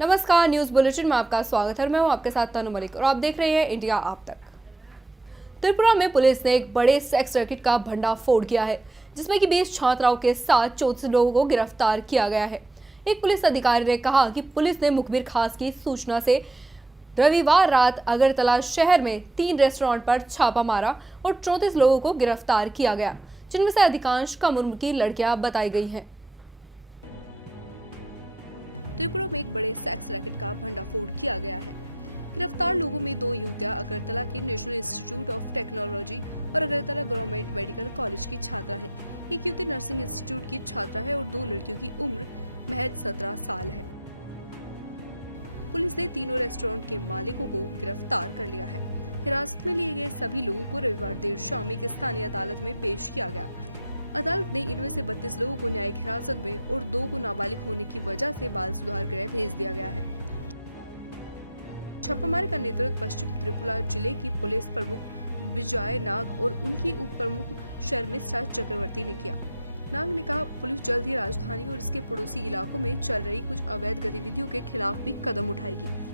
नमस्कार, news bulletin में आपका स्वागत है। मैं हूं आपके साथ तनु मलिक और आप देख रहे हैं इंडिया आप तक। त्रिपुरा में पुलिस ने एक बड़े सेक्स रैकेट का भंडाफोड़ किया है, जिसमें कि 20 छात्राओं के साथ 34 लोगों को गिरफ्तार किया गया है। एक पुलिस अधिकारी ने कहा कि पुलिस ने मुखबिर खास की सूचना से रविवार रात अगरतला शहर में 3 रेस्टोरेंट पर छापा मारा और 34 लोगों को गिरफ्तार किया गया, जिनमें से अधिकांश कम उम्र की लड़कियां बताई गई हैं। त्रिपुरा में एक बड़े सेक्स रैकेट का भंडाफोड़ किया गया है। गिरफ्तार लोगों में 2 युवतियां अगरतला के नेशनल इंस्टीट्यूट ऑफ टेक्नोलॉजी और अगरतला गवर्नमेंट मेडिकल कॉलेज की छात्रा है। एक युवती नर्सिंग इंस्टीट्यूट की छात्रा है और 2 लड़कियों की उम्र महज 17 साल है। पुलिस ने तीनों रेस्टोरेंट के मालिकों को गिरफ्तार कर लिया है। हिरासत में लिए गए सभी लोगों को रविवार देर शाम एक स्थानीय अदालत में पेश किया गया। अदालत ने इनमें से 32 लोगों को न्यायिक हिरासत में और 2 को नाबालिग होने की वजह से बाल सुधार गृह भेज दिया गया है। छापामारी का नेतृत्व पश्चिम त्रिपुरा जिले की पुलिस प्रमुख विजय नाग और उनकी उप प्रमुख शर्मिष्ठा चक्रवर्ती ने किया। नाग ने कहा, पुलिस जल्द ही राजधानी और इसके पड़ोसी इलाकों में चल रही कुछ अवैध गतिविधियों के खिलाफ भी कदम उठाएगी।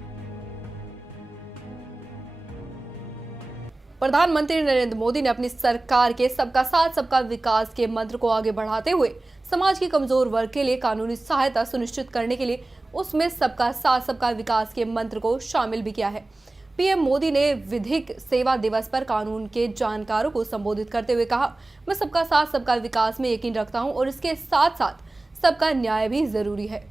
प्रधानमंत्री नरेंद्र मोदी ने अपनी सरकार के सबका साथ सबका विकास के मंत्र को आगे बढ़ाते हुए समाज के कमजोर वर्ग के लिए कानूनी सहायता सुनिश्चित करने के लिए उसमें सबका साथ सबका विकास के मंत्र को शामिल भी किया है। पीएम मोदी ने विधिक सेवा दिवस पर कानून के जानकारों को संबोधित करते हुए कहा, मैं सबका साथ सबका विकास में यकीन रखता हूं और इसके साथ साथ सबका न्याय भी जरूरी है।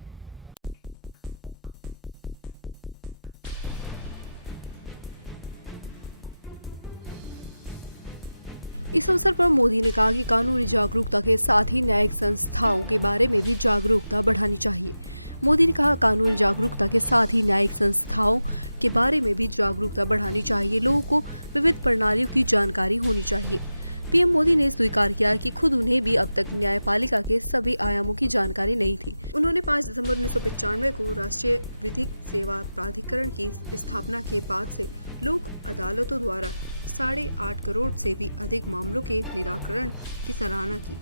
इस अवसर पर मोदी ने कहा कि कानूनी जागरूकता के साथ ही न्यायिक संस्थाओं के बारे में भी जागरूकता बढ़ानी चाहिए। मोदी ने कहा, कानूनी जागरूकता के साथ ही न्यायिक संस्थाओं के बारे में भी जागरूकता बढ़ानी चाहिए। लोगों को विविध प्रणालियों की जानकारी होनी चाहिए। पीएम मोदी ने स्वीकार किया कि खुद उन्हें भी अब तक न्यायपालिका के सभी आयामों की जानकारी नहीं थी। उन्होंने 5 दिसंबर 1995 को राष्ट्रीय विधिक सेवा प्राधिकरण की स्थापना के बाद से लोक अदालतों द्वारा 8.5 करोड़ से भी अधिक मामलों के निराकरण की सराहना की।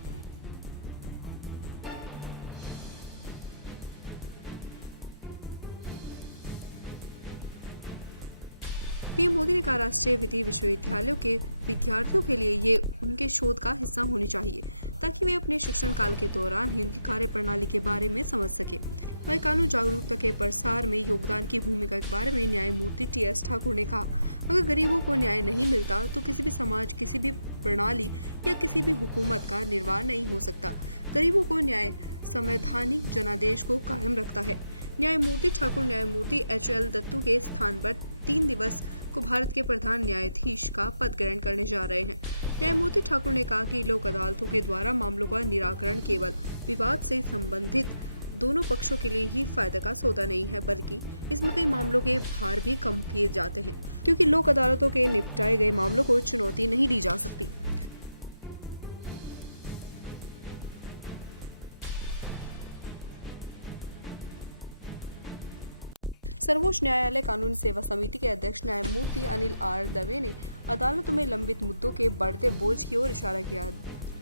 पीएम मोदी ने कहा, राष्ट्रीय विधि विश्वविद्यालयों के विद्यार्थियों के लिए ये उनके शोध का हिस्सा होनी चाहिए, ताकि वे अपने शिक्षण काल के दौरान ही उनकी कार्यप्रणाली के बारे में समझ सके। वहीं कानून जागरूकता के प्रसार में योगदान की भूमिका के बारे में न्यायमूर्ति टी.एस. ठाकुर ने कहा, अगर गरीबों को न्याय नहीं मिलता तो किसी भी समाज, किसी भी प्रणाली या किसी भी हुकूमत का निर्माण नहीं हो सकता। गरीबों को न्याय संवैधानिक जनादेश को कायम रखता है। न्यायमूर्ति ठाकुर न्यायमूर्ति H.L. दत्तू के स्थान पर 3 दिवस को भारत के प्रधान न्यायाधीश का पद ग्रहण करने जा रहे हैं। न्यायमूर्ति ठाकुर ने कहा कि लोक अदालतों के द्वारा मामलों का निराकरण केवल विवाद से संबंधित दोनों पक्षों के लिए ही फायदा का सौदा नहीं है, बल्कि इसमें कई मामलों के भार भी कम किए जाते हैं, क्योंकि लोक अदालतों के निपटाए गए मामलों को चुनौती नहीं दी जा सकती। सर्वोच्च न्यायालय कानूनी सेवा समिति के अध्यक्ष न्यायमूर्ति अनिल आर दवे ने अदालतों में लंबित मुद्दों के बढ़ते बोझ की ओर इशारा किया।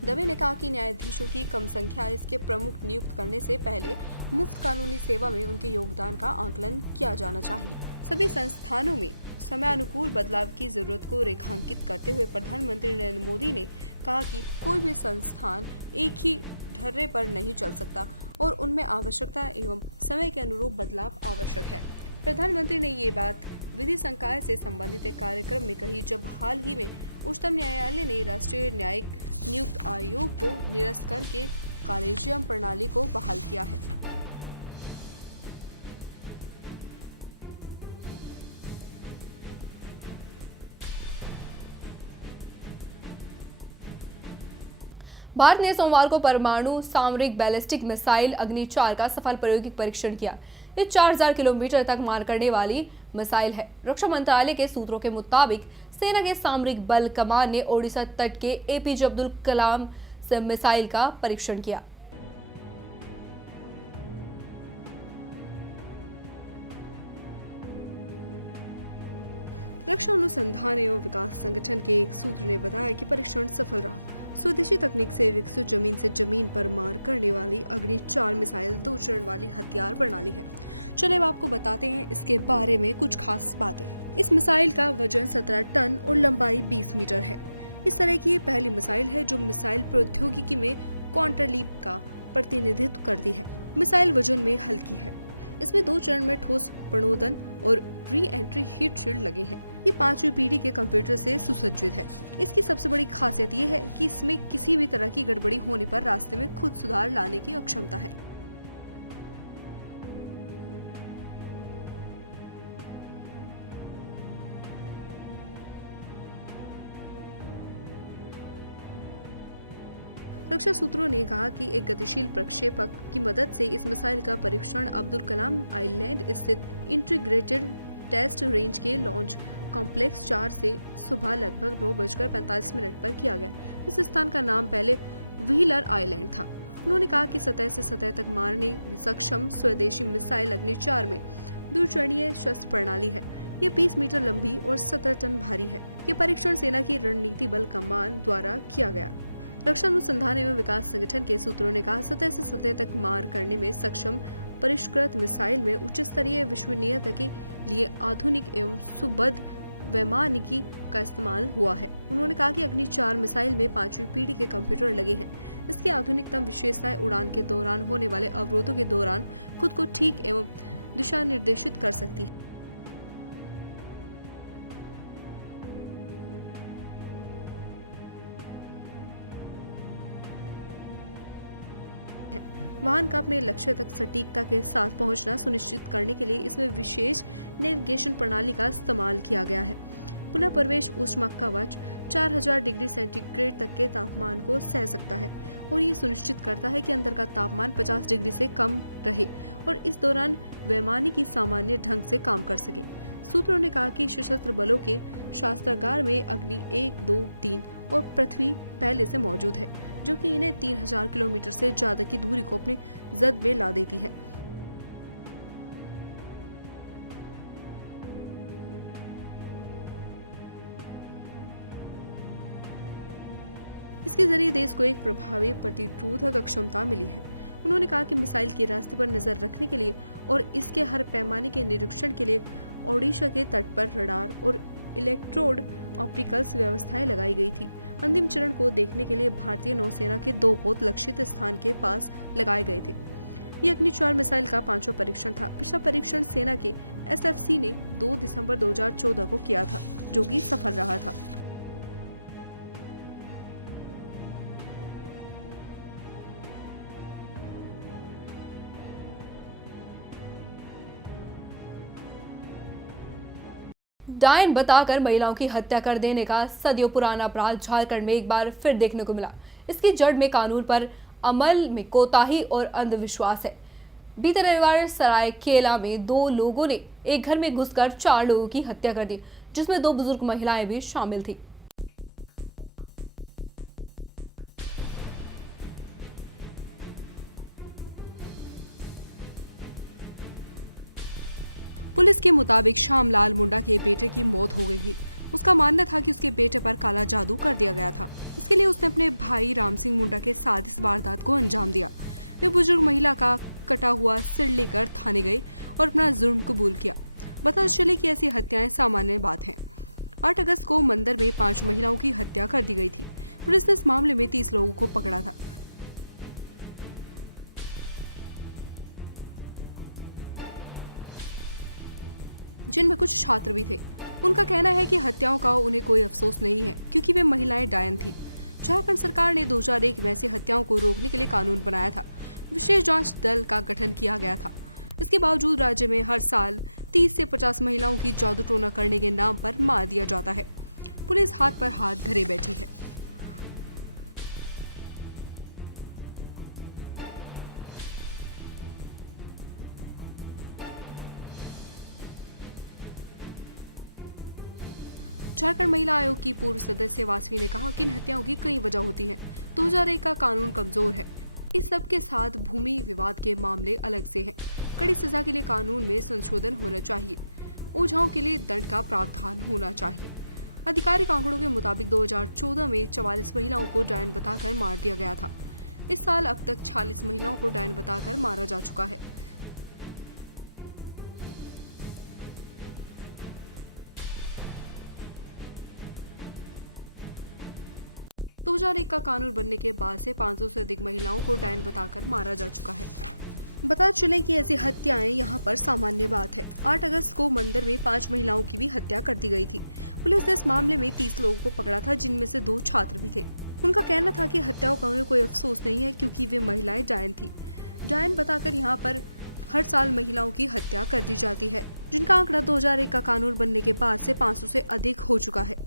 दवे ने कहा कि न्यायाधीशों की कम संख्या इसके प्रमुख नियुक्त करने से पहले मुफ्त कानूनी सेवा में उनके योगदान का आकलन किया जाना चाहिए। सभी संस्थानों में समयानुकूल बदलाव की जरूरत को रेखांकित करते हुए प्रधानमंत्री नरेंद्र मोदी ने कहा कि कोई भी संस्थान एक ही ढर्रे पर नहीं चल सकता और उनमें आवश्यकता एवं समय के अनुरूप बदलाव आवश्यक है। प्रधानमंत्री ने ये बात विधि संकाय से संबंधित एक कार्यक्रम में कही, जब हाल ही में उच्चतम न्यायालय ने राष्ट्रीय न्यायिक नियुक्त आयोग को निरस्त करके कॉलेजियम प्रणाली को बहाल किया है। भारत ने सोमवार को परमाणु सामरिक बैलिस्टिक मिसाइल अग्नि 4 का सफल प्रायोगिक परीक्षण किया। ये 4000 किलोमीटर तक मार करने वाली मिसाइल है। रक्षा मंत्रालय के सूत्रों के मुताबिक सेना के सामरिक बल कमान ने ओडिशा तट के एपीजे अब्दुल कलाम से मिसाइल का परीक्षण किया। रक्षा अनुसंधान एवं विकास संगठन के एक सूत्र ने बताया कि परीक्षण सफल रहा। स्वदेशी तकनीक से विकसित जमीन से जमीन पर मार करने वाली अग्नि 4 मिसाइल 2 चरण वाली हथियार प्रणाली है। चलिए अब आपको बताते हैं इसके बारे में कुछ खास बातें। इस मिसाइल का वजन 17 टन और लंबाई 20 मीटर है। इस तरह की ये पहली मिसाइल है जो मिसाइल प्रौद्योगिकी में क्वांटर लीप का प्रतिनिधित्व करती है। मिसाइल वजन में हल्की है। इसमें 2 चरण में ठोस प्रणोदन और री एंट्री हीट शील्ड लगे हैं। ये 5वीं पीढ़ी के कंप्यूटर से सुसज्जित है। इसकी सबसे बड़ी खासियत ये है कि इसमें किसी भी तरह की गड़बड़ी होने पर रास्ते में खुद सुधार लाने की अक्षमता है। रक्षा सूत्रों ने कहा कि एक गतिशील प्रक्षेपक की मदद से इस मिसाइल का परीक्षण अब्दुल कलाम आइलैंड स्थित इंटीग्रेटेड टेस्ट रेंज के लॉन्च कॉम्प्लेक्स 4 से सुबह लगभग 9:45 पर किया गया। इस स्थान का नाम पहले व्हीलर आइलैंड था। उन्होंने कहा कि सतह से सतह तक मारने सक्षम स्वदेशी मिसाइल अग्नि 4 में दूरचरणीय शस्त्र प्रणाली है। ये 20 मीटर लंबी और 17 टन भारी है। ये परीक्षण सेना की रणनीति बल कमान द्वारा किया गया। रक्षा अनुसंधान एवं विकास संगठन के सूत्रों ने कहा, सतह से सतह तक मार करने में सक्षम परिष्कृत मिसाइल में उच्च स्तरीय विश्वसनीयता के लिए आधुनिक एवं सुबद्ध वैमानिकी का इस्तेमाल हुआ है। उन्होंने कहा कि अग्नि 4 मिसाइल में 5वीं पीढ़ी के कंप्यूटर लगे हैं। इसकी आधुनिकतम विशेषताएं उड़ान के दौरान होने वाले अवरोधों के दौरान खुद को ठीक एवं दिशा निर्देशित कर सकती है। वाहन का अपने लक्ष्य तक सटीकता के साथ पहुंचना सुनिश्चित करने के लिए इसमें विशेष नेविगेशन प्रणाली का इस्तेमाल किया गया है। पुनः प्रवेश ऊष्मा कवच 4000 डिग्री सेंटीग्रेड तक के तापमान को सह सकता है और ये सुनिश्चित करता है कि अंदर का तापमान 50 डिग्री से कम रहे और इस दौरान वैमानिकी सामान्य ढंग से काम कर सके। सूत्रों ने कहा कि सशस्त्र बलों के शस्त्रागार में अग्नि 1, 2, 3 और पृथ्वी पहले से मौजूद है, जो कि इन्हें 3000 किलोमीटर से ज्यादा की दूरी को अपनी जद में ला देती है। इसके जरिए देश को एक प्रभावी प्रतिरोधक क्षमता मिली है। उन्होंने कहा कि मिसाइल के रास्ते पर नजर रखने के लिए और इसके हर पैमाने के निरीक्षण के लिए ओडिशा के तट पर रडार और इलेक्ट्रोड ऑप्टिकल्स व्यवस्थाएं लगाई गई थी। अंतिम चरण को देखने के लिए भारतीय नौसेना के 2 पोत लक्षित स्थान के पास लगाए गए थे। ये अग्नि 4 मिसाइल का 5वां परीक्षण था। पिछला परीक्षण सेना के SFC ने 2 दिसंबर 2014 को किया था, जो कि सफल रहा था। डायन बताकर महिलाओं की हत्या कर देने का सदियों पुराना अपराध झारखंड में एक बार फिर देखने को मिला। इसकी जड़ में कानून पर अमल में कोताही और अंधविश्वास है। बीते रविवार सरायकेला में 2 लोगों ने एक घर में घुसकर 4 लोगों की हत्या कर दी, जिसमें 2 बुजुर्ग महिलाएं भी शामिल थी। पुलिस के मुताबिक श्यामलाल मुंडा के बेटे की मौत हो गई थी। उसका मानना था कि उसके बेटे पर काला जादू कर दिया गया था। इसके लिए उसने अपने भाई राम सिंह मुंडा के साथ इस वारदात को अंजाम दिया। वे बुजुर्ग महिला का कटा हुआ सिर लेकर थाने गए और अपना जुर्म कबूल किया। पता चले कि ऐसी हत्याएं सामान्य बात हैं। 8 अगस्त को मंदिर में 5 महिलाओं की हत्या कर दी गई थी। पुलिस ने इस मामले में 30 लोगों को पकड़ा था। जिनमें कुछ छात्र भी थे। उनका कहना है कि हत्याओं का उन्हें कोई अफसोस नहीं है, क्योंकि वे महिलाएं डायन थी। झारखंड सरकार ने 2001 में ऐसी हत्याओं को रोकने के लिए कानून बनाया था। विशेष जांच दल का गठन किया गया था। इसके बावजूद राज्य में हर साल 30 से 50 महिलाओं की जादू टोना करने के नाम पर मार दिया जाता है। पुलिस हाथ पर हाथ धरे बैठी है। झारखंड महिला आयोग की पूर्व सदस्य वासवी ने कहा कि इन हत्याओं की कई वजह होती हैं। 2001 का कानून कमजोर है। इस सब के साथ भूमि विवाद के मामले अलग से हैं। कड़ी सजा के लिए कानून में संशोधन होना चाहिए। ओझाओं के लिए दंड का प्रावधान होना चाहिए। आधिकारिक आंकड़ों के मुताबिक 2014 में 44 महिलाओं को डायन बताकर मार दिया गया था। इस साल अब तक 46 महिलाओं को डायन बताकर मारा जा चुका है। दो 2001 का कानून बनने के बाद से 500 से अधिक महिलाओं को डायन बताकर मारा जा चुका है। बता चले कि ऐसी हत्याएं यहाँ पर सामान्य बात है। 8 अगस्त को मंदिर में 5 महिलाओं की भी हत्या कर दी गई थी। पुलिस ने इस मामले में 30 लोगों को पकड़ा था, जिनमें से 2 छात्र भी थे। उनका कहना था कि हत्याओं का उन्हें कोई अफसोस नहीं है, क्योंकि वे महिलाएं डायन थी। डायन बताकर यहाँ पर हर साल महिलाओं की हत्या कर दी जाती है, जिनका आंकड़ा 2001 का कानून बनने के बाद से 500 से अधिक हो चुका है।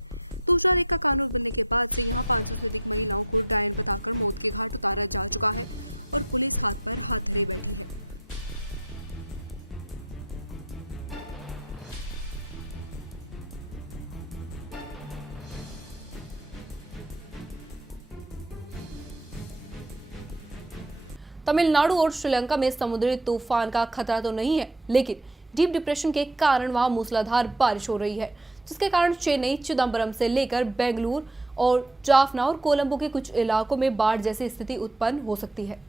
2001 का कानून बनने के बाद से यहाँ 500 से अधिक महिलाओं को डायन बताकर मौत के घाट उतारा जा चुका है और पुलिस हाथ पर हाथ धरे बैठी है। तमिलनाडु और श्रीलंका में समुद्री तूफान का खतरा तो नहीं है, लेकिन डीप डिप्रेशन के कारण वहां मूसलाधार बारिश हो रही है, जिसके कारण चेन्नई, चिदम्बरम से लेकर बेंगलुरु और जाफना और कोलंबो के कुछ इलाकों में बाढ़ जैसी स्थिति उत्पन्न हो सकती है।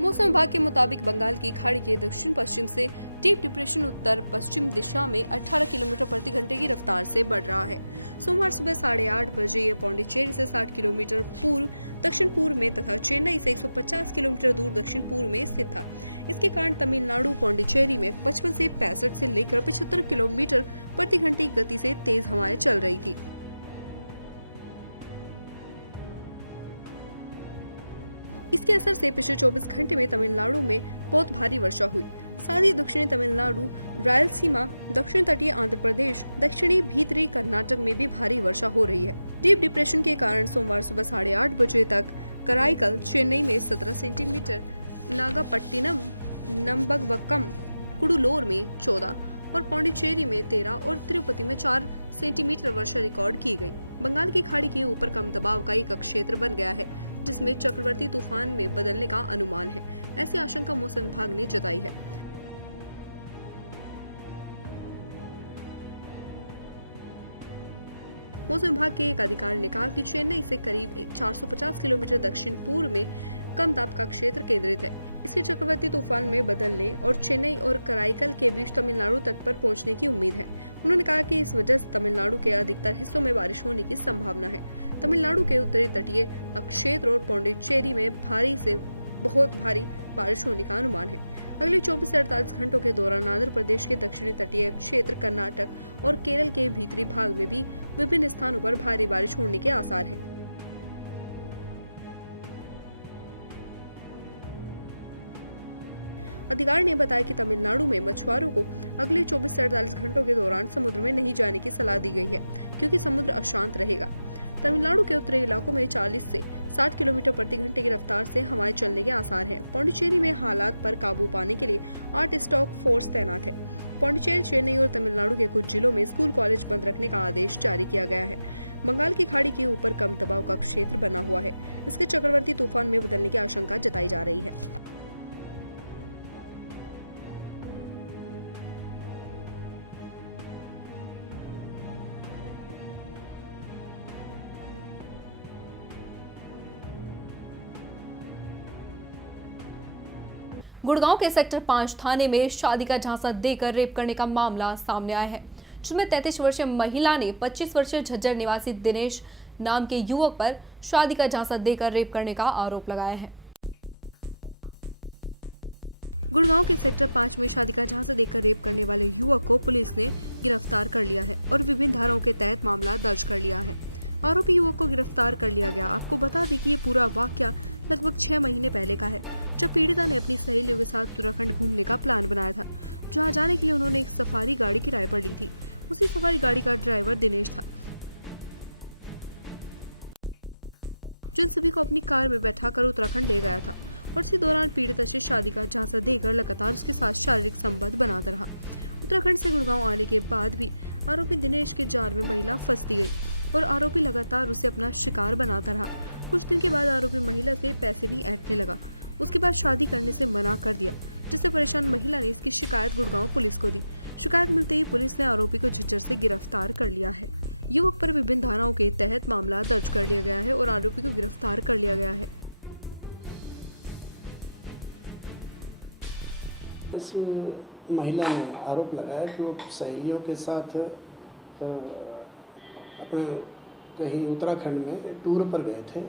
मौसम विभाग के मुताबिक बंगाल की खाड़ी के दक्षिण पश्चिम से डीप डिप्रेशन उत्तर पश्चिम दिशा में 18 किलोमीटर प्रति घंटे की रफ्तार से बढ़ रहा है। सोमवार सुबह 8:30 बजे यह पौंडीचेरी से 60 किलोमीटर पूर्व दक्षिण पूर्व में तथा चेन्नई से 150 किलोमीटर दूर दक्षिण पूर्व में स्थित था। इसके कारण तमिलनाडु पौंडीचेरी में 55 से 65 से लेकर 75 किलोमीटर प्रति घंटे की गति से तेज हवाएं चल रही थी। इसके असर से पिछले 24 घंटे में तमिलनाडु में बहुत भारी वर्षा हुई। साथ ही दक्षिणी तमिलनाडु, रायलसीमा, दक्षिण तटीय आंध्र प्रदेश, दक्षिणी भीतरी कर्नाटक में भी भारी वर्षा हो रही है। डीप डिप्रेशन के कारण सोमवार सुबह 8:30 बजे तक कराईकल, चेन्नई में 17 सेंटीमीटर, नागापट्टिनम, नंबगवक्कम, कुडुलोर में 14 और पौंडीचेरी में 13 और तिरुपति में 4 सेंटीमीटर वर्षा रिकॉर्ड की गई। बंगाल की खाड़ी के ऊपर कम दबाव का एक क्षेत्र बन गया है, जिसमें चक्रवाती तूफान में बदलने का अनुमान है। ऐसी आशंका मौसम विभाग ने जताई है। मौसम विभाग के एक अधिकारी ने कहा कि चेन्नई से करीब 450 किलोमीटर दक्षिण पूर्व में कम दाब का क्षेत्र केंद्रित है। इसके चक्रवाती तूफान में बदलने और चेन्नई और कराईकल के बीच तमिलनाडु तट पर पहुंचने की उम्मीद है। उन्होंने कहा कि इस वजह से तमिलनाडु के अधिकतर हिस्सों में बारिश होने की संभावना है। तमिलनाडु के उत्तरी तटीय क्षेत्र और पौंडीचेरी में भारी से बहुत भारी बारिश होने का अनुमान है। अगले 24 से 48 घंटों के दौरान आंध्र प्रदेश के दक्षिणी तटीय क्षेत्र, कर्नाटक और केरल के भीतरी भाग में भी विभिन्न स्थानों पर भारी बारिश होने के आसार हैं। अधिकारी ने बताया कि तमिलनाडु में मछुआरों को अगले 24 से 48 घंटों के दौरान समुद्र में नहीं जाने की सलाह दी गई है, क्योंकि समुद्र अशांत रहेगा। तमिलनाडु के उत्तरी इलाकों में 40 से 60 किलोमीटर प्रति घंटे की रफ्तार से हवाएं चलने के आसार हैं। पौंडीचेरी में हालात पर काबू पाने के लिए 8 स्टॉक फोर्स तैनात है। पौंडीचेरी, चेन्नई और तमिलनाडु के कुछ जिलों में स्कूल कॉलेज बंद रखने का आदेश जारी किया गया है। बंगाल की खाड़ी के ऊपर कम दबाव का क्षेत्र बना हुआ है। इसके चक्रवाती तूफान में बदलने की आशंका जताई जा रही है। गुड़गांव के सेक्टर 5 थाने में शादी का झांसा देकर रेप करने का मामला सामने आया है, जिसमें 33 वर्षीय महिला ने 25 वर्षीय झज्जर निवासी दिनेश नाम के युवक पर शादी का झांसा देकर रेप करने का आरोप लगाया है। गुड़गांव के सेक्टर 5 में शादी का झांसा देकर रेप करने वाले युवक को पुलिस ने गिरफ्तार कर लिया है और विभिन्न धाराओं के तहत मामला दर्ज कर लिया है। आरोपी युवक को गिरफ्तार कर लिया गया। आपको बता दें कि ये पूरा वाकया लगभग 6 महीने पहले का है, जब पीड़िता ने अपनी सहेलियों के साथ उत्तराखंड घूमने का प्लान बनाया था, जहां जाने के लिए उन्होंने एक सफारी गाड़ी किराए पर ली थी। उसी सफारी गाड़ी का ड्राइवर दिनेश था, जिन सभी को अपनी कार में बैठाकर उत्तराखंड ले गया था और इसी दौरान पीड़िता से शादी का झांसा देकर लगातार उसके साथ शारीरिक संबंध बनाता रहा। उत्तराखंड से गुड़गांव आने के बाद भी आरोपी दिनेश के जाल में महिला फंसती गई और आरोपी लगातार उसे अपना शिकार बनाता रहा। कुछ दिन के बाद आरोपी महिला से पैसे भी ऐंठने लगा। उसके बाद शादी करने से मना कर दिया। जिससे परेशान महिला ने इसकी शिकायत गुड़गांव पुलिस को दी। शिकायत मिलते ही पुलिस ने आरोपी को झज्जर से गिरफ्तार कर लिया है। युवक पर विभिन्न धाराओं के तहत मामला दर्ज कर लिया गया है और आरोपी को गिरफ्तार कर लिया गया है। इस महिला ने आरोप लगाया कि वो सहेलियों के साथ अपने कहीं उत्तराखंड में टूर पर गए थे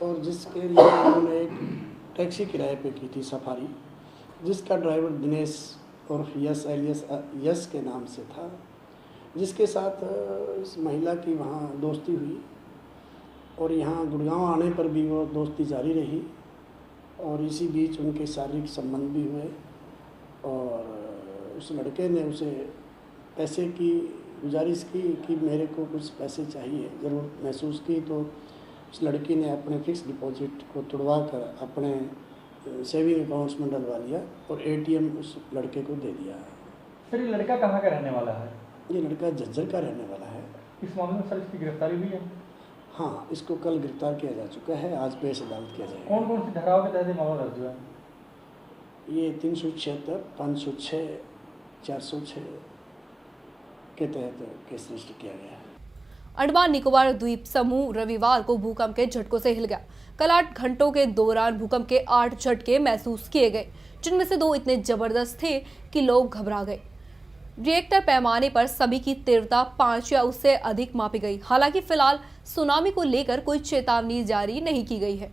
और जिसके लिए उन्होंने एक टैक्सी किराए पे की थी सफारी, जिसका ड्राइवर दिनेश और यस के नाम से था, जिसके साथ इस महिला की वहाँ दोस्ती हुई और यहाँ गुड़गांव आने पर भी वो दोस्ती जारी रही और इसी बीच उनके शारीरिक संबंध भी हुए और उस लड़के ने उसे पैसे की गुजारिश की कि मेरे को कुछ पैसे चाहिए, ज़रूरत महसूस की तो उस लड़की ने अपने फिक्स डिपॉजिट को तुड़वा कर अपने सेविंग अकाउंट्स में डलवा लिया और एटीएम उस लड़के को दे दिया। सर ये लड़का कहाँ का रहने वाला है? ये लड़का झज्जर का रहने वाला है। इस मामले में सर इसकी गिरफ्तारी हुई है? हाँ, इसको कल गिरफ्तार किया जा चुका है, आज पेश अदालत किया जाएगा। कौन कौन सी धाराओं के तहत मामला दर्ज हुआ है? ये 376, 506, 406 के तहत केस रजिस्टर किया गया है। अंडमान निकोबार द्वीप समूह रविवार को भूकंप के झटकों से हिल गया। कल 8 घंटों के दौरान भूकंप के 8 झटके महसूस किए गए, जिनमें से 2 इतने जबरदस्त थे कि लोग घबरा गए। रिएक्टर पैमाने पर सभी की तीव्रता 5 या उससे अधिक मापी गई। हालांकि फिलहाल सुनामी को लेकर कोई चेतावनी जारी नहीं की गई है।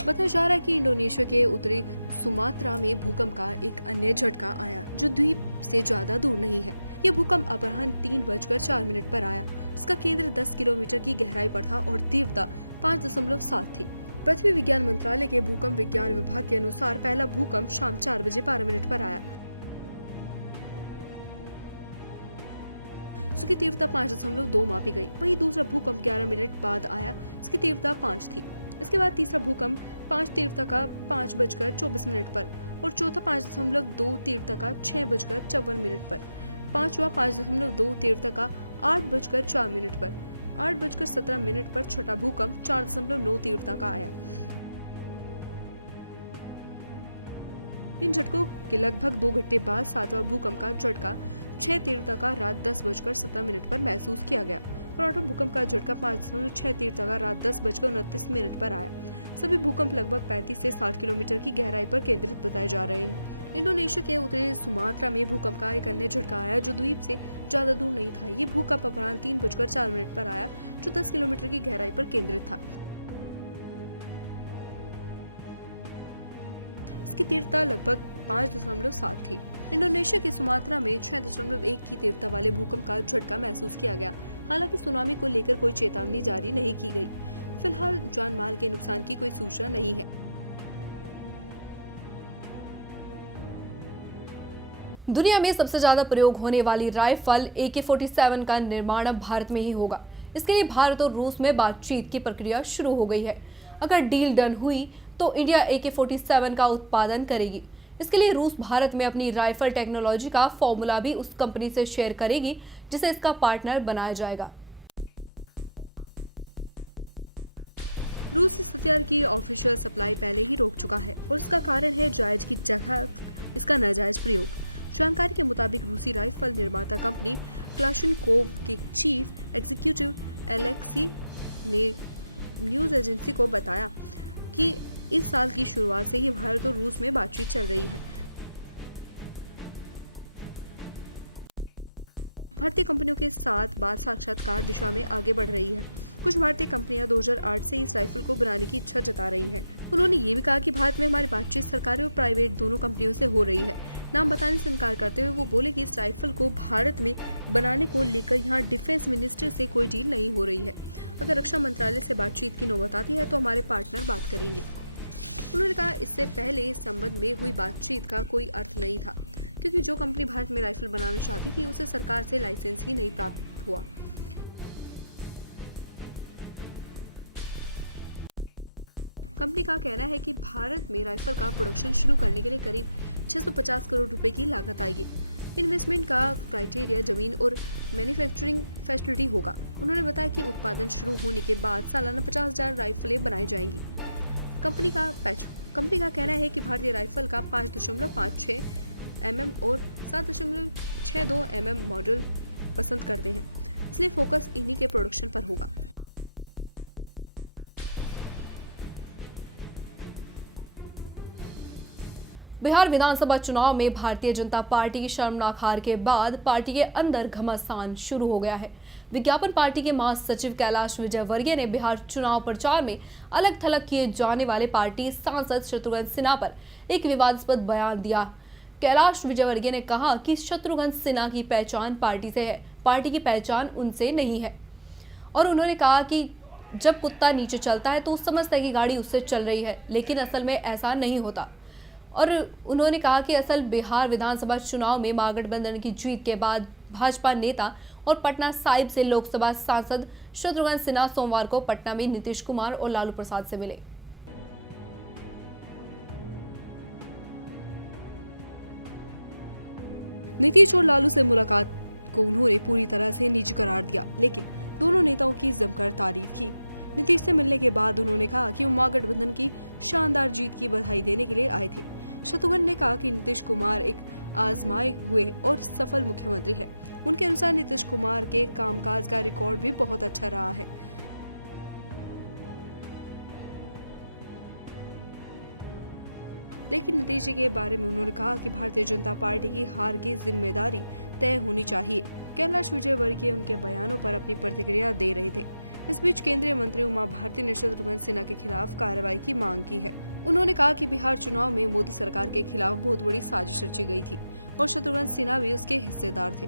बताया जा रहा है कि इंडोनेशिया के उत्तरी सुमात्रा में भूकंप का एक अन्य झटका आया, जो द्वीप से ज्यादा दूर नहीं है। यह भूकंप अपराह्न 3:04 पर आया। इसका केंद्र 10 किलोमीटर की गहराई पर था और तीव्रता 5.7 थी। पृथ्वी विज्ञान मंत्रालय के भूकंप विज्ञान विभाग के अनुसार पहला भूकंप शाम 4:12 पर आया। उसकी तीव्रता 5.2 मापी गई। वहीं दूसरा भूकंप 11 मिनट बाद आया। इसकी तीव्रता 5 थी। इसके बाद तीसरा भूकंप 5 तीव्रता का 5:24 पर और चौथा 5.2 तीव्रता का 6:54 पर, पांचवा 5.2 तीव्रता का 8:04 पर, 8:17 पर छठा भूकंप 4.9 तीव्रता का आया। इन झटकों के लगभग 2 घंटे बाद 7वां भूकंप का झटका 6 तीव्रता का रात 10:17 पर महसूस किया गया और 8वां भूकंप का झटका 5.6 तीव्रता का रात 10:29 पर आया। सभी भूकंप लगभग 35 से 60 किलोमीटर की गहराई पर केंद्रित बताए जा रहे हैं। इंडोनेशिया के उत्तरी सुमात्रा में भूकंप का एक अन्य झटका आया, जो द्वीप से ज्यादा दूर नहीं था। ये भूकंप अपराह्न 3:04 पर आया, जो 10 किलोमीटर की गहराई पर केंद्रित था। इसकी तीव्रता लगभग 5.7 थी। इंडोनेशिया के सुमात्रा में 6.1 की तीव्रता वाले भूकंप का झटका महसूस किया गया। हालांकि सुनामी को लेकर कोई चेतावनी जारी नहीं की गई। फिलहाल जान माल के नुकसान की कोई सूचना नहीं है। दुनिया में सबसे ज्यादा प्रयोग होने वाली राइफल AK-47 का निर्माण अब भारत में ही होगा। इसके लिए भारत और रूस में बातचीत की प्रक्रिया शुरू हो गई है। अगर डील डन हुई तो इंडिया AK-47 का उत्पादन करेगी। इसके लिए रूस भारत में अपनी राइफल टेक्नोलॉजी का फॉर्मूला भी उस कंपनी से शेयर करेगी जिसे इसका पार्टनर बनाया जाएगा। रूस इस हथियार की ऑफिशियल सप्लाई पहले ही रोक चुका है और इसका कारण है जायज की जगह इसका नाजायज प्रयोग। जानकारी के मुताबिक रूसी राइफल निर्माता कंपनी क्लाशनकोव के चीफ एग्जीक्यूटिव एलेक्सी ने न्यूज एजेंसी को बताया कि इस साल की शुरुआत से ही भारत और रूस में बातचीत चल रही है। भारतीय कंपनियों के साथ बात साक्षात्कार दिशा में आगे बढ़ रही है। कुछ भारतीय कंपनियां 2008 से इस राइफल को बनाने की इच्छा जता रही हैं। उन्होंने ये भी कहा कि भारत में हमारी बातचीत सरकारी और प्राइवेट दोनों कंपनियों से हो रही है। नाम बताने से इनकार करते हुए वो बोले कि इस राइफल को भारत में बनाने को लेकर यहाँ डिफेंस मिनिस्टर से कोई डील नहीं हो रही है। अगर रक्षा मंत्रालय से बातचीत की नौबत आती है तो हमारे पार्टनर बात करेंगे। उन्होंने कहा इससे पहले इस संबंध में हुई बातचीत का कोई अर्थ नहीं था, क्योंकि जो कंपनी भारत में राइफल बनाना चाहती थी उसे सरकार से लाइसेंस ही नहीं प्राप्त हुआ। कंपनी का कहना है कि भारत में राइफल का प्रोडक्शन शुरू करने के लिए करीब 650 करोड़ रुपए की लागत आएगी। इन्वेस्टमेंट का क्राइटेरिया जमीन और मैन्युफैक्चरिंग फैसिलिटी होगा। उन्होंने बताया कि उत्पादन शुरू होने के बाद सालाना 50,000 राइफलें बनाई जाएंगी। कंपनी का कहना है कि भारतीय राइफल का 5.56 mm और 7.62 mm मॉडल पसंद करते हैं, इसलिए फोकस इन्हीं के प्रोडक्शन पर होगा। बिहार विधानसभा चुनाव में भारतीय जनता पार्टी की शर्मनाक हार के बाद पार्टी के अंदर घमासान शुरू हो गया है। विज्ञापन पार्टी के महासचिव कैलाश विजयवर्गीय ने बिहार चुनाव प्रचार में अलग थलग किए जाने वाले पार्टी सांसद शत्रुघ्न सिन्हा पर एक विवादास्पद बयान दिया। कैलाश विजयवर्गीय ने कहा कि शत्रुघ्न सिन्हा की पहचान पार्टी से है, पार्टी की पहचान उनसे नहीं है। और उन्होंने कहा कि जब कुत्ता नीचे चलता है तो समझता है कि गाड़ी उससे चल रही है, लेकिन असल में ऐसा नहीं होता। और उन्होंने कहा कि असल बिहार विधानसभा चुनाव में महागठबंधन की जीत के बाद भाजपा नेता और पटना साहिब से लोकसभा सांसद शत्रुघ्न सिन्हा सोमवार को पटना में नीतीश कुमार और लालू प्रसाद से मिले। नीतीश और लालू से मुलाकात को उन्होंने पूरी तरह से निजी करार दिया, लेकिन दोनों नेताओं की जमकर तारीफ की। नीतीश से मिलने के बाद उन्होंने कहा कि वो महागठबंधन की शानदार जीत की बधाई देने के लिए आए थे। शत्रुघ्न ने कहा कि नीतीश कुमार एक आजमाए हुए और सफल मुख्यमंत्री है। उनके अनुसार नीतीश कुमार के कामकाज का रिकॉर्ड भी बहुत अच्छा रहा है। लेकिन नतीजे के बारे में उन्होंने कहा कि भारतीय जनता पार्टी की हार की जिम्मेदारी तय होनी चाहिए। कैलाश विजयवर्गीय उनके बयानों पर अपनी प्रतिक्रिया दे रहे थे। इस बीच केंद्रीय मंत्री उमा भारती ने शत्रुघ्न सिन्हा के खिलाफ कार्रवाई की मांग की है। उन्होंने कहा कि बिहार चुनाव में मोदी सरकार के खिलाफ बहुत बड़ी साजिश रची गई थी और शत्रुघ्न सिन्हा भी उसके हिस्सेदार थे।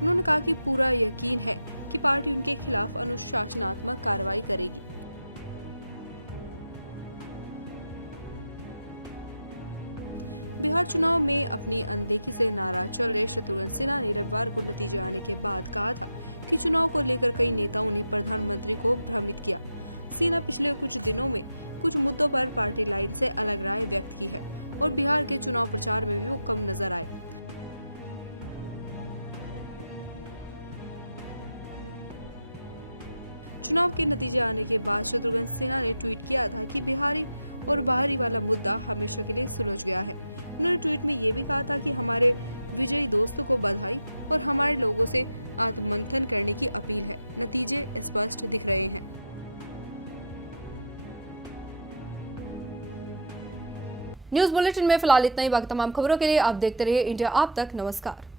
उन्होंने कहा कि पूरा यकीन है कि पार्टी उनके खिलाफ अनुशासनात्मक कार्रवाई करेगी। बिहार चुनाव में अपनी अनदेखी से नाराज चल रहे शत्रुघ्न सिन्हा ने रविवार को नतीजे आने के बाद कहा था कि चुनाव को लेकर कई नेताओं ने प्रधानमंत्री को भ्रमित किया। सिन्हा पिछले कुछ दिनों में कुछ मुद्दों पर पार्टी लाइन से अलग राय व्यक्त की है और बिहार के चुनाव प्रचार में भी वो कम नजर आए। चुनाव के नतीजे आने के बाद शत्रुघ्न सिन्हा ने ट्वीट किया था कि बिहारी और बाहरी वाला मुद्दा हमेशा के लिए सुलझ गया है। उन्होंने ट्वीट में ये भी कहा था कि हमारे विजयी दोस्तों को बधाई और हमारे लोगों से आत्ममंथन करने की अपील है। नतीजे स्पष्ट दिख रहे हैं। न्यूज बुलेटिन में फिलहाल इतना ही। बाकी तमाम खबरों के लिए आप देखते रहिए इंडिया आप तक। नमस्कार।